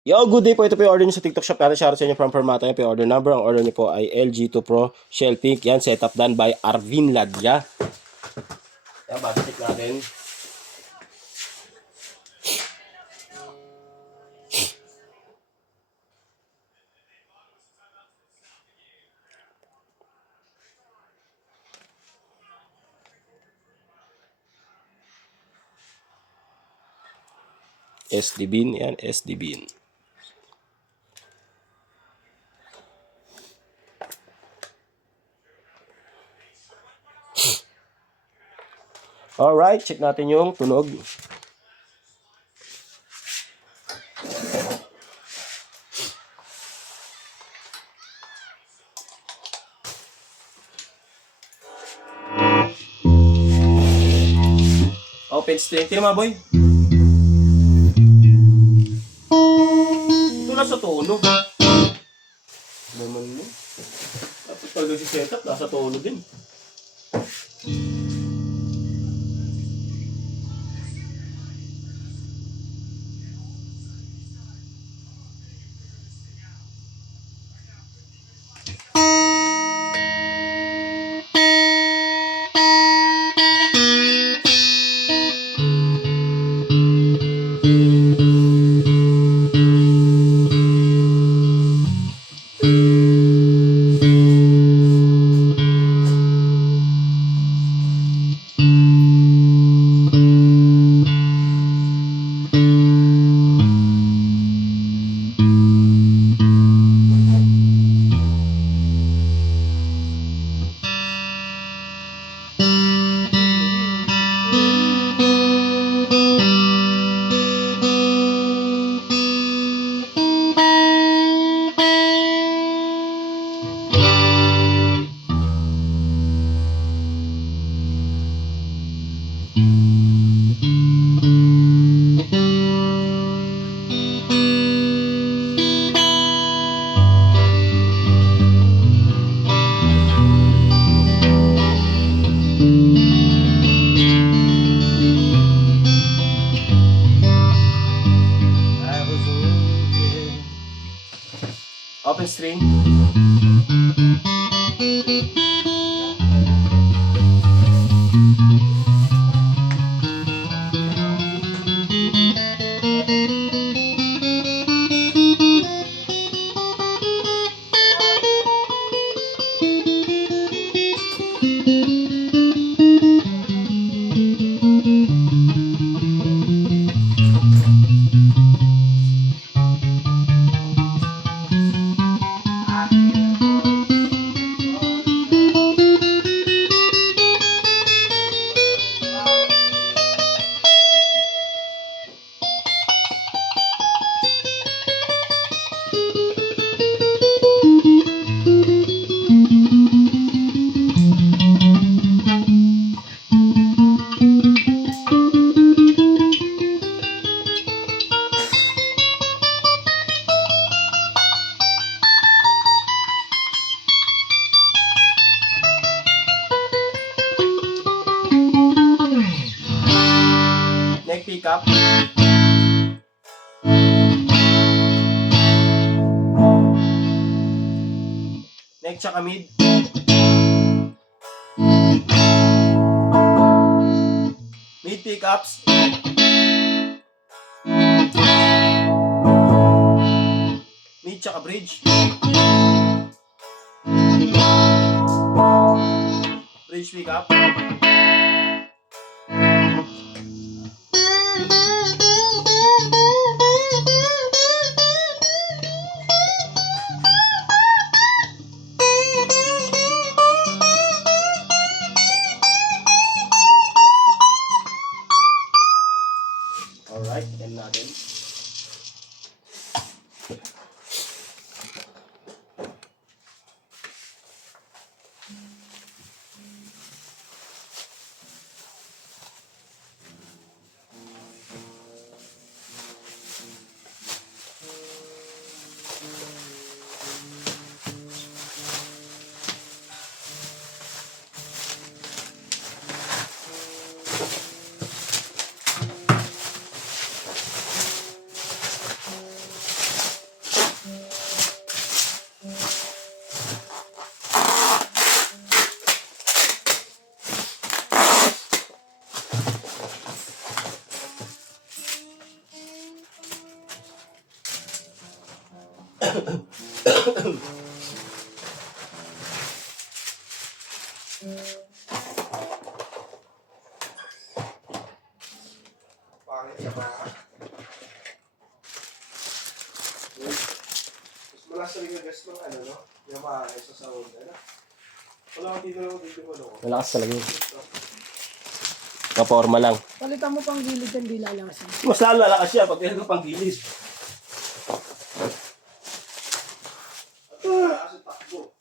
Yo, good day po. Ito po yung order nyo sa TikTok shop natin. Shoutout sa inyo from Permata. Yan po yung order number. Ang order nyo po ay LG2 Pro Shell Pink. Yan, setup done by Arvin Ladya. Yan, body check natin. SD bin. Yan, SD bin. Alright, check natin yung tunog. Open string. Tingnan mo, boy. Ito nasa tono. Naman mo. Tapos talaga si setup, nasa tono din. Open string. Neck pickup. Neck tsaka mid. Mid pickups. Mid tsaka bridge. Bridge pickup. Alright, end natin. Pangit siya pa. Mas malas sa gas ng ano, no? Yung maayos sa sound, ano? Wala kang dito ko, no? Malakas talaga yun. Kaporma lang. Palitan mo pang gilid yan, di lalasan. Mas lalo lalakas siya pag tinag pang gilid. Kasi takbo.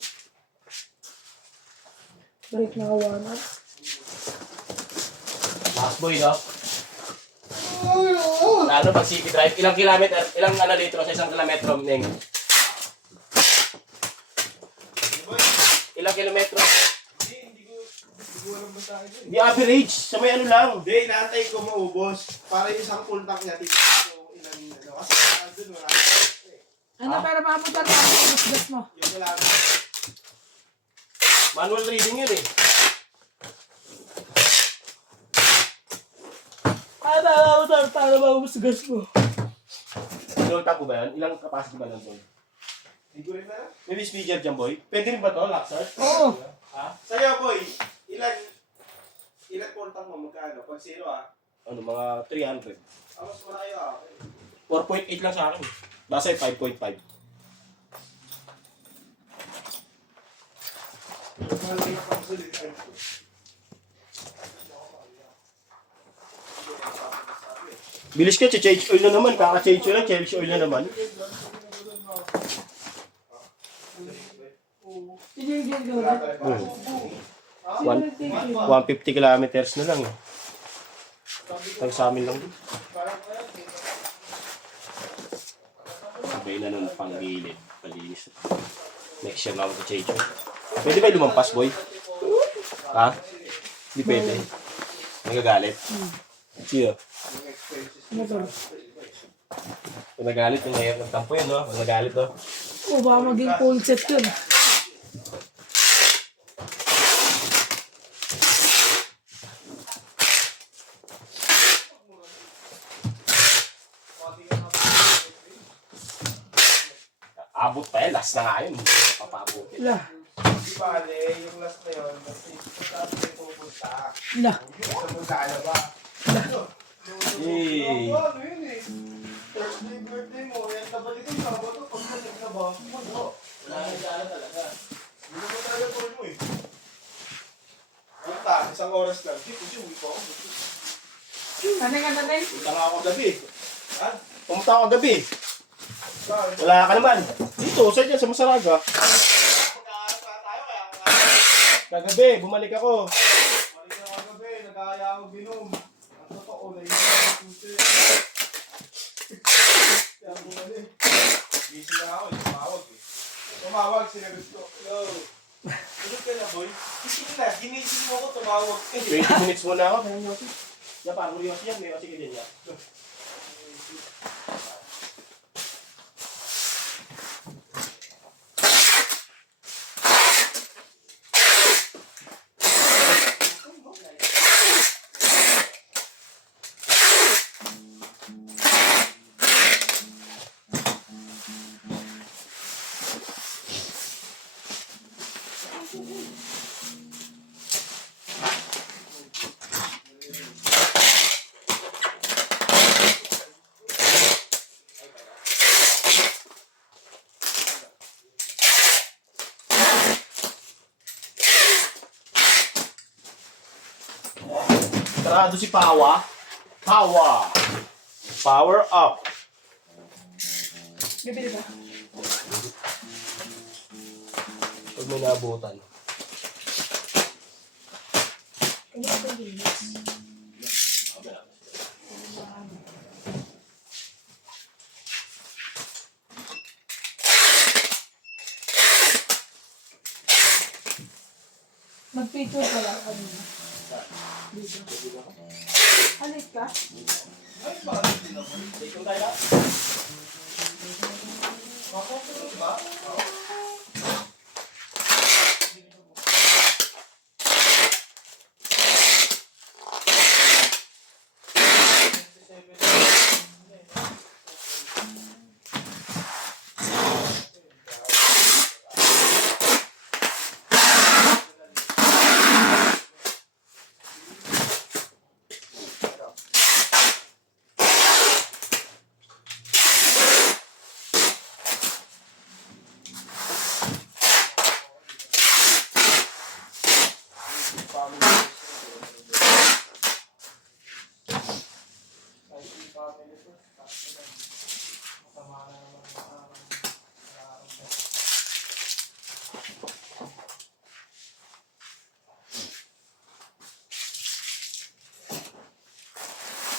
Break na kawanan. Last boy, no? Lalo pag city drive, ilang kilometer, ilang litro sa isang kilometro, Neng? Ilang kilometro? Hindi ko alam basta ito. Di average, sa may ano lang. Hindi, inaantay ko maubos. Para yung isang full tank niya, tignan ko ilan, ano. Kasi doon wala. Ano, pero mapunta na ako, gas mo. Yung wala na. Manual reading yun eh. Paano maubos gas mo? Ilang tapo ba yan? Ilang capacity ba nun, boy? Hindi ko rin na. May speaker dyan, boy? Pwede rin ba to, Luxor? Oo. Ha? Sa'yo, boy, ilan full tank mo? Magkano? Pag zero, Ano, mga 300. Mas malaki, 4.8 lang sa akin. Basta 5.5. Malaki na pang sulit. Bilis ka, change oil na naman. Kaka-change oil na, change oil na naman. Sige, sige, sige. 150 kilometers na lang. Tag sa amin lang din. Sabay na nun, pang gilid. Palinis. Next year na ako sa change oil. Pwede ba lumampas, boy? Ha? Hindi pwede. Nagagalit. Siya. Motor. Kung nagalit, yung mahirap ng tampo yun, no? Kung nagalit, no? O, baka maging full set yun. Abot pa yan, last na nga yun. Papabot. Ila. Hindi pala, yung last na yun, kasi saan tayo pupunta? Ila. Sa Magkala ba? Yay! Ano yun eh? Thursday birthday mo, yan nabalik yung Sabado, pagdating na ba? Wala nang dala talaga. Hindi naman talaga tuloy mo eh. Punta, isang oras lang. Hindi, kasi uwi pa ako. Tanay ka, tanay. Punta nga ako gabi. Ha? Pumunta ako gabi. Saan? Wala ka naman. Dito, sa dyan, sa Masaraga. Pagkaharap na tayo, kaya Kagabi, bumalik ako. Mali na kagabi, nag-aaya ako binom. Ang totoo, naiinom ang puti. Kaya bumalik. Busy na ako, tumawag eh. Tumawag, sinagot ko. Yo. Tulog ka na, boy. Sige na, ginising mo ako, tumawag. 20 minutes muna ako. Kaya nyo, yan, parang Rios yan. May sige din yan. Sarado si Pawa. Pawa. Power up. Bibili ka. Pag may naabutan. Ano ito gilid? Mag-picture ka lang kanina. Dito. Alit ka? Dito tayo na.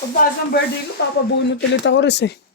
Pagtaas ng birthday ko, papabunot ulit ako rin eh.